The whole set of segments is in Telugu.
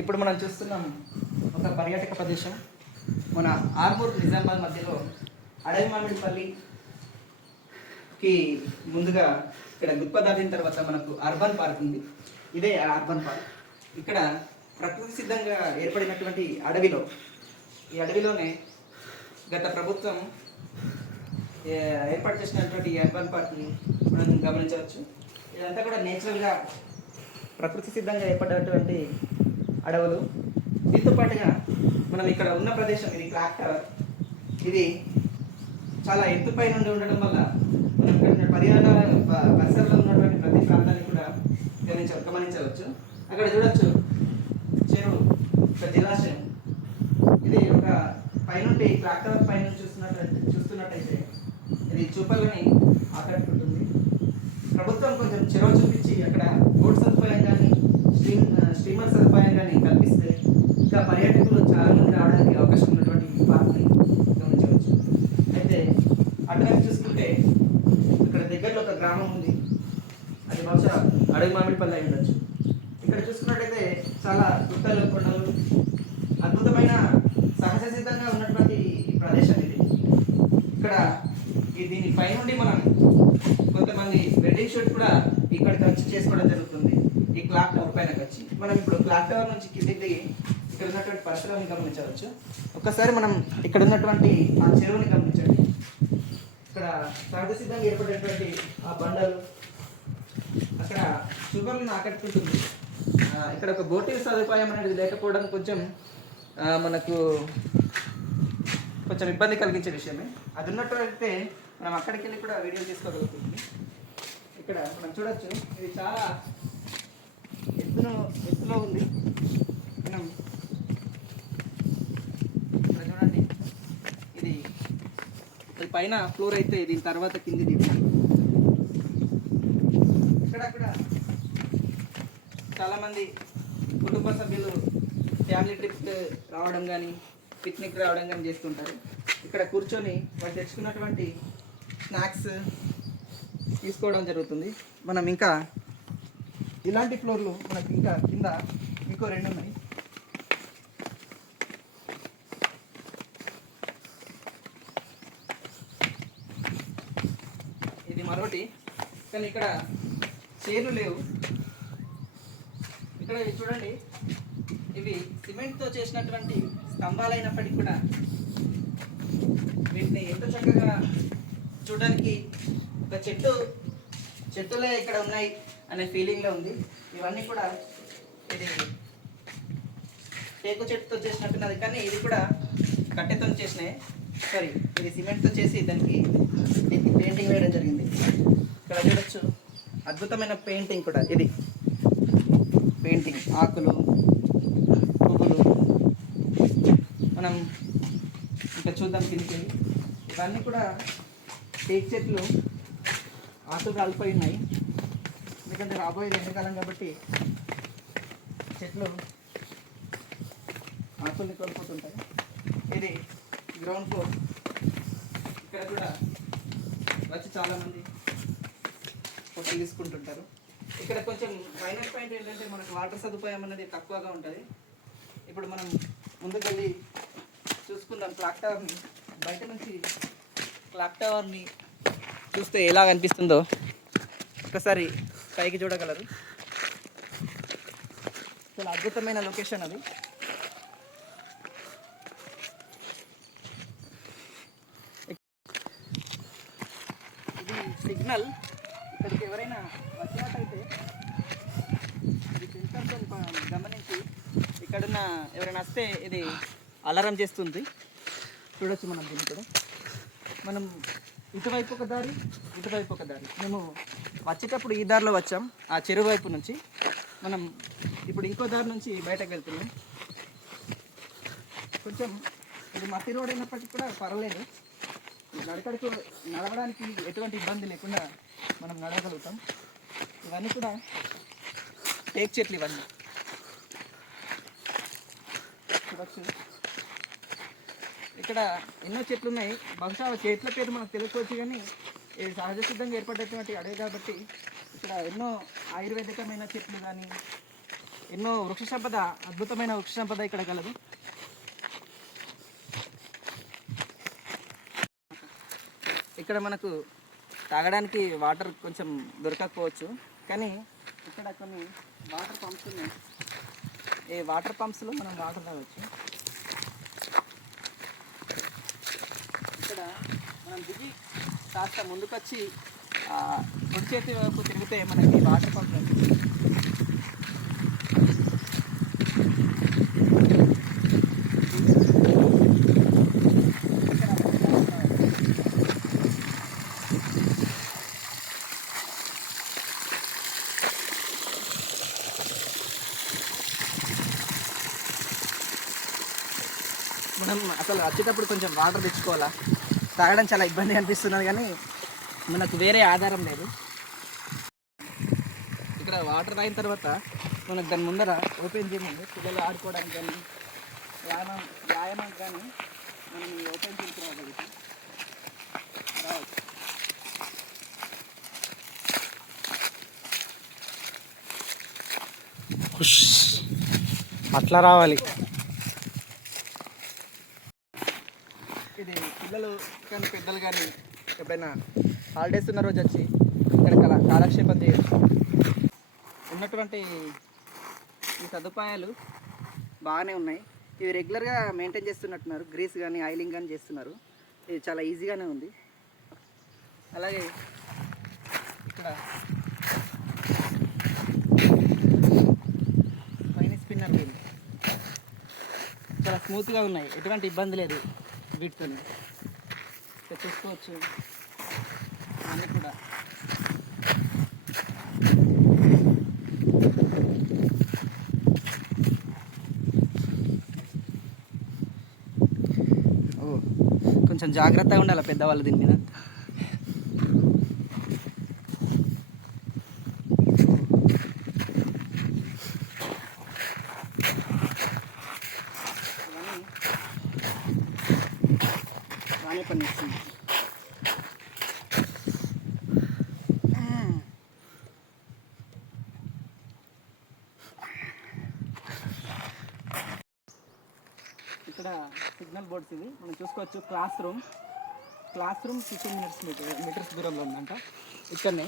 ఇప్పుడు మనం చూస్తున్నాం ఒక పర్యాటక ప్రదేశం. మన ఆర్మూర్ నిజామాబాద్ మధ్యలో అడవి మామిడిపల్లికి ముందుగా ఇక్కడ గుత్ప దాటిన తర్వాత మనకు అర్బన్ పార్క్ ఉంది. ఇదే అర్బన్ పార్క్. ఇక్కడ ప్రకృతి సిద్ధంగా ఏర్పడినటువంటి అడవిలో, ఈ అడవిలోనే గత ప్రభుత్వం ఏర్పాటు చేసినటువంటి ఈ అర్బన్ పార్క్ని మనం గమనించవచ్చు. ఇదంతా కూడా నేచురల్గా ప్రకృతి సిద్ధంగా ఏర్పడినటువంటి అడవులు. దీంతో పాటుగా మనం ఇక్కడ ఉన్న ప్రదేశం ఇది క్లాక్ టవర్. ఇది చాలా ఎత్తుపై నుండి ఉండడం వల్ల మనం ఇక్కడ పరిసరాల్లో ఉన్నటువంటి ప్రతి ప్రాంతాన్ని కూడా గమనించవచ్చు. అక్కడ చూడొచ్చు చెరువు, ఒక జలాశయం. ఇది ఒక పైనుండి క్లాక్ టవర్ పైన చూస్తున్నట్టయితే ఇది చూపలని ఆకట్టుకుంటుంది. ప్రభుత్వం కొంచెం చెరువు చూపించి అక్కడ బోట్ సదుపాయం కానీ స్టీమర్ సదుపాయం కానీ కల్పిస్తే ఇంకా పర్యాటకులు చాలా మంది రావడానికి అవకాశం ఉన్నటువంటి పార్క్ని గమనించవచ్చు. అయితే అటువైపు చూసుకుంటే ఇక్కడ దగ్గరలో ఒక గ్రామం ఉంది. అది బహుశా అడవి మామిడిపల్లి అయి ఉండొచ్చు. ఇక్కడ చూసుకున్నట్టయితే చాలా గుట్టలు, కొండలు, అద్భుతమైన సహజ సిద్ధంగా ఉన్నటువంటి ప్రదేశం ఇది. ఇక్కడ దీని పైనుండి మనం కొంతమంది వెడ్డింగ్ షూట్ కూడా ఇక్కడికి వచ్చి చేసుకోవడం జరుగుతుంది. ఈ క్లాక్ టవర్ పైనకి వచ్చి మనం ఇప్పుడు క్లాక్ టవర్ నుంచి కిందికి దిగి ఇక్కడ ఉన్నటువంటి పరిసరాలను గమనించవచ్చు. ఒక్కసారి మనం ఇక్కడ ఉన్నటువంటి ఆ చెరువుని గమనించండి. ఇక్కడ సహజ సిద్ధంగా ఏర్పడేటువంటి ఆ బండలు అక్కడ షుగర్లను ఆకట్టుకుంటుంది. ఇక్కడ ఒక బోటింగ్ సదుపాయం అనేది లేకపోవడం మనకు కొంచెం ఇబ్బంది కలిగించే విషయమే. అది ఉన్నట్టయితే మనం అక్కడికి వెళ్ళి కూడా వీడియో తీసుకోగలుగుతుంది. ఇక్కడ మనం చూడొచ్చు, ఇది చాలా ఎత్తులో ఉంది. మనం ఇక్కడ చూడండి, ఇది పైన ఫ్లోర్ అయితే దీని తర్వాత కింది. ఇక్కడ చాలామంది కుటుంబ సభ్యులు ఫ్యామిలీ ట్రిప్స్ రావడం కానీ పిక్నిక్ రావడం కానీ చేస్తుంటారు. ఇక్కడ కూర్చొని వాళ్ళు తెచ్చుకున్నటువంటి స్నాక్స్ తీసుకోవడం జరుగుతుంది. మనం ఇంకా ఇలాంటి ఫ్లోర్లు మనకి ఇంకా కింద ఇంకో 2 ఉన్నాయి. ఇది మరొకటి, కానీ ఇక్కడ చైర్లు లేవు. ఇక్కడ చూడండి, ఇవి సిమెంట్తో చేసినటువంటి స్తంభాలైనప్పటికీ కూడా వీటిని ఎంతో చక్కగా చూడడానికి ఒక చెట్టులే ఇక్కడ ఉన్నాయి అనే ఫీలింగ్లో ఉంది. ఇవన్నీ కూడా ఇది టేకు చెట్టుతో చేసినట్టున్నది, కానీ ఇది కూడా కట్టెతో చేసినాయి. సారీ, ఇది సిమెంట్తో చేసి దీనికి పెయింటింగ్ వేయడం జరిగింది. ఇక్కడ చూడొచ్చు, అద్భుతమైన పెయింటింగ్ కూడా. ఇది పెయింటింగ్, ఆకులు, పువ్వులు. మనం ఇంకా చూద్దాం కిందికి. ఇవన్నీ కూడా టేక్ చెట్లు ఆకులు రాలిపోయి ఉన్నాయి. ఎందుకంటే రాబోయేది ఎండాకాలం కాబట్టి చెట్లు ఆకుల్ని కోల్పోతుంటాయి. ఇది గ్రౌండ్ ఫ్లోర్. ఇక్కడ కూడా వచ్చి చాలామంది ఫోటో తీసుకుంటుంటారు. ఇక్కడ కొంచెం మైనస్ పాయింట్ ఏంటంటే మనకు వాటర్ సదుపాయం అనేది తక్కువగా ఉంటుంది. ఇప్పుడు మనం ముందుకు వెళ్ళి చూసుకుందాం క్లాక్ టవర్ని. బయట నుంచి క్లాక్ టవర్ని చూస్తే ఎలా కనిపిస్తుందో ఒకసారి పైకి చూడగలరు. చాలా అద్భుతమైన లొకేషన్ అది. ఇది సిగ్నల్. ఇక్కడికి ఎవరైనా వచ్చినట్టయితే ఇది సెన్సర్తో గమనించి ఇక్కడున్న ఎవరైనా వస్తే ఇది అలారం చేస్తుంది. చూడొచ్చు మనం దీన్ని కూడా. మనం ఇటువైపు ఒక దారి, ఇటువైపు ఒక దారి. మేము వచ్చేటప్పుడు ఈ దారిలో వచ్చాం, ఆ చెరువు వైపు నుంచి. మనం ఇప్పుడు ఇంకో దారి నుంచి బయటకు వెళ్తున్నాం. కొంచెం ఇది మట్టి రోడ్ అయినప్పటికీ కూడా పర్వాలేదు. నడకడికి నడవడానికి ఎటువంటి ఇబ్బంది లేకుండా మనం నడవగలుగుతాం. ఇవన్నీ కూడా టేక్ చెట్లు. ఇవన్నీ చూడొచ్చు. ఇక్కడ ఎన్నో చెట్లు ఉన్నాయి. బహుశా చెట్ల పేరు మనకు తెలుసుకోవచ్చు, కానీ ఇది సహజ సిద్ధంగా ఏర్పడేటువంటి అడవి కాబట్టి ఇక్కడ ఎన్నో ఆయుర్వేదికమైన చెట్లు కానీ ఎన్నో వృక్ష సంపద, అద్భుతమైన వృక్ష సంపద ఇక్కడ కలదు. ఇక్కడ మనకు తాగడానికి వాటర్ కొంచెం దొరకకపోవచ్చు, కానీ ఇక్కడ కొన్ని వాటర్ పంప్స్ ఉన్నాయి. ఈ వాటర్ పంప్స్లో మనం వాటర్ తాగవచ్చు. ఇక్కడ మనం దిగి కాస్త ముందుకొచ్చి కుడి చేతి వైపు తిరిగితే మనకి వాటర్ పంప్ మనం అసలు వచ్చేటప్పుడు కొంచెం వాటర్ తెచ్చుకోవాలా, తాగడం చాలా ఇబ్బంది అనిపిస్తున్నది, కానీ మనకు వేరే ఆధారం లేదు. ఇక్కడ వాటర్ తాగిన తర్వాత మనకు దాని ముందర ఓపెన్ చేయమండి, పిల్లలు ఆడుకోవడానికి కానీ వ్యాయామానికి కానీ మనం ఓపెన్ చేసుకోగలుగుతాం. అట్లా రావాలి. ఇది పిల్లలు కానీ పెద్దలు కానీ ఎప్పుడైనా హాలిడేస్ ఉన్న రోజు వచ్చి ఇక్కడ కాలక్షేపం చేయొచ్చు. ఉన్నటువంటి ఈ సదుపాయాలు బాగానే ఉన్నాయి. ఇవి రెగ్యులర్గా మెయింటైన్ చేస్తున్నట్టున్నారు, గ్రీస్ కానీ ఆయిలింగ్ కానీ చేస్తున్నారు. ఇది చాలా ఈజీగానే ఉంది. అలాగే ఇక్కడ పైన స్పిన్నర్ వీల్ చాలా స్మూత్గా ఉన్నాయి, ఎటువంటి ఇబ్బంది లేదు వీటితో. ఇక్కడ చూసుకోవచ్చు అన్నీ కూడా. కొంచెం జాగ్రత్తగా ఉండాలి పెద్దవాళ్ళు దీని మీద. బాగానే పనిచేస్తుంది. ఇక్కడ సిగ్నల్ బోర్డ్స్ ఇవి మనం చూసుకోవచ్చు. క్లాస్ రూమ్ 15 మీటర్స్ దూరంలో ఉందంట. ఇక్కడనే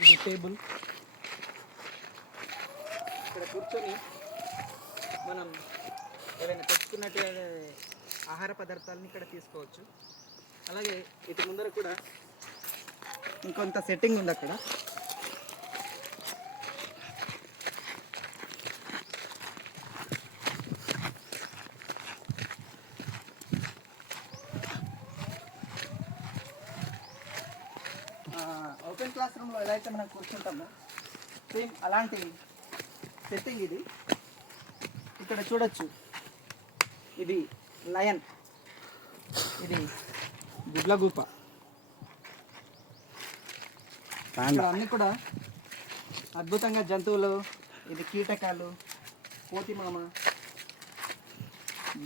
ఇది టేబుల్, ఇక్కడ కూర్చొని మనం ఏదైనా తెచ్చుకున్నట్టు ఆహార పదార్థాలను ఇక్కడ తీసుకోవచ్చు. అలాగే ఇటు ముందర కూడా ఇంకొంత సెట్టింగ్ ఉంది అక్కడ. ఓపెన్ క్లాస్ రూమ్లో ఎలా అయితే మనం కూర్చుంటామో సేమ్ అలాంటి సెట్టింగ్ ఇది. ఇక్కడ చూడొచ్చు, ఇది లయన్, ఇది గుడ్లగూప. ఇక్కడ అన్నీ కూడా అద్భుతంగా జంతువులు, ఇది కీటకాలు, కోతిమామ,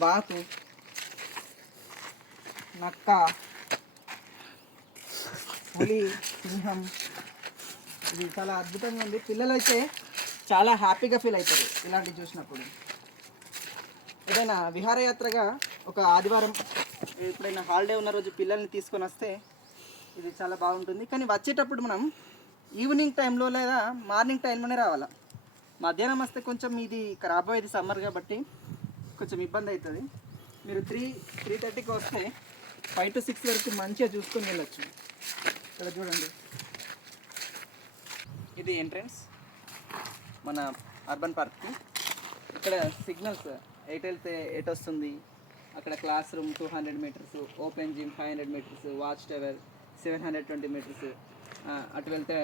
బాతు, నక్క, పులి, సింహం. ఇది చాలా అద్భుతంగా ఉంది. పిల్లలు అయితే చాలా హ్యాపీగా ఫీల్ అవుతారు ఇలాంటివి చూసినప్పుడు. ఏదైనా విహారయాత్రగా ఒక ఆదివారం ఎప్పుడైనా హాలిడే ఉన్న రోజు పిల్లల్ని తీసుకొని వస్తే ఇది చాలా బాగుంటుంది. కానీ వచ్చేటప్పుడు మనం ఈవినింగ్ టైంలో లేదా మార్నింగ్ టైంలోనే రావాలి. మధ్యాహ్నం వస్తే కొంచెం ఇది రాబోయేది సమ్మర్ కాబట్టి కొంచెం ఇబ్బంది అవుతుంది. మీరు 3:30కి వస్తే 5 to 6 వరకు మంచిగా చూసుకొని వెళ్ళచ్చు. ఇక్కడ చూడండి, ఇది ఎంట్రన్స్ మన అర్బన్ పార్క్కి. ఇక్కడ సిగ్నల్స్ ఎటు వెళ్తే ఎటు వస్తుంది, అక్కడ class room 200 metres, open gym 500 metres, watch tower 720 metres. అటు వెళ్తే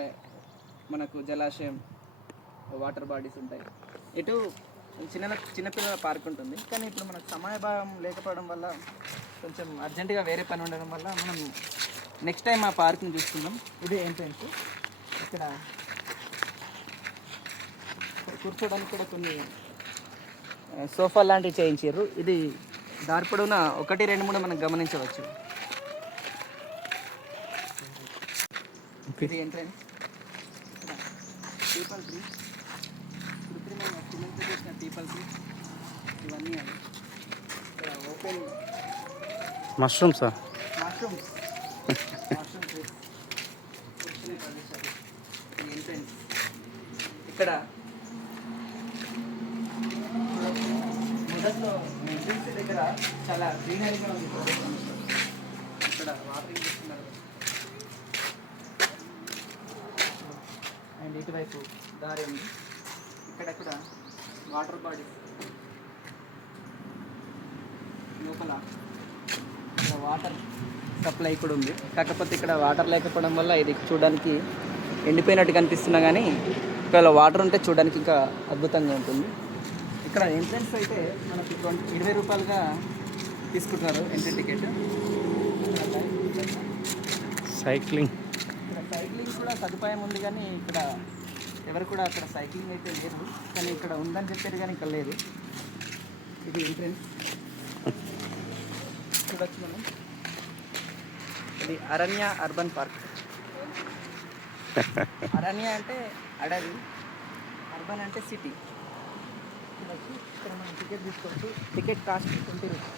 మనకు జలాశయం, వాటర్ బాడీస్ ఉంటాయి. ఇటు చిన్నపిల్లల పార్క్ ఉంటుంది. కానీ ఇప్పుడు మనకు సమయభావం లేకపోవడం వల్ల కొంచెం అర్జెంటుగా వేరే పని ఉండడం వల్ల మనం నెక్స్ట్ టైం ఆ పార్క్ని చూసుకుందాం. ఇదే ఎంట్రన్స్. ఇక్కడ కూర్చోడానికి కూడా కొన్ని సోఫా లాంటివి చేయించారు. ఇది దారి పొడవునా 1, 2, 3 మనం గమనించవచ్చు. ఇది ఎంట్రన్స్. పీపల్ ట్రీ, కృత్రిమంగా సిమెంట్ చేసిన పీపల్ ట్రీ, ఇవన్నీ అవి. ఇక్కడ ఓపెన్ మష్రూమ్సా? మష్రూమ్స్, మష్రూమ్ ట్రీస్, కూర్చునే ప్రదేశాలు, ఇది ఎంట్రన్స్. ఇక్కడ మొదట్లో ఎంట్రన్స్ దగ్గర చాలా గ్రీనరీగా ఉంది ప్రదేశం. ఇక్కడ వాటరింగ్ చేస్తున్నారు. అండ్ ఇటువైపు దారి ఉంది. ఇక్కడక్కడ వాటర్ బాడీస్, లోపల ఇక్కడ వాటర్ సప్లై కూడా ఉంది. కాకపోతే ఇక్కడ వాటర్ లేకపోవడం వల్ల ఇది చూడడానికి ఎండిపోయినట్టు కనిపిస్తున్నా కానీ ఇక్కడ వాటర్ ఉంటే చూడడానికి ఇంకా అద్భుతంగా ఉంటుంది. ఇక్కడ ఎంట్రన్స్ అయితే మనకి 20 రూపాయలుగా తీసుకుంటున్నారు ఎంట్రీ టికెట్. సైక్లింగ్, ఇక్కడ సైక్లింగ్ కూడా సదుపాయం ఉంది కానీ ఇక్కడ ఎవరు కూడా అక్కడ సైక్లింగ్ అయితే లేదు, కానీ ఇక్కడ ఉందని చెప్పారు కానీ ఇక్కడ లేదు. ఇది ఎంట్రన్స్ చూడొచ్చు మనం. ఇది అరణ్య అర్బన్ పార్క్. అరణ్య అంటే అడవి, అర్బన్ అంటే సిటీ. చూడొచ్చు, ఇక్కడ మనం టికెట్ తీసుకోవచ్చు. Ticket cost 20 rupees.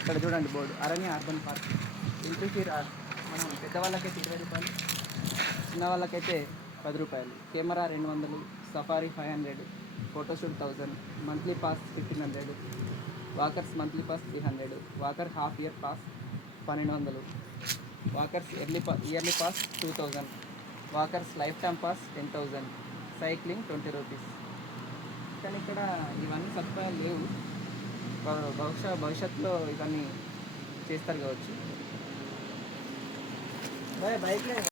ఇక్కడ చూడండి బోర్డు, అరణ్య అర్బన్ పార్క్. ఎంట్రీ ఫీ మనం పెద్దవాళ్ళకైతే 20 రూపాయలు, చిన్న వాళ్ళకైతే 10 రూపాయలు. Camera 200, safari 500, photoshoot 1000, monthly pass 1500, walkers monthly pass 300, walker half year pass 1200, walkers yearly pass 2000, walkers life time pass 10,000, cycling 20 rupees. కానీ ఇక్కడ ఇవన్నీ సదుపాయాలు లేవు. భవిష్యత్తులో ఇవన్నీ చేస్తారు కావచ్చు. బైక్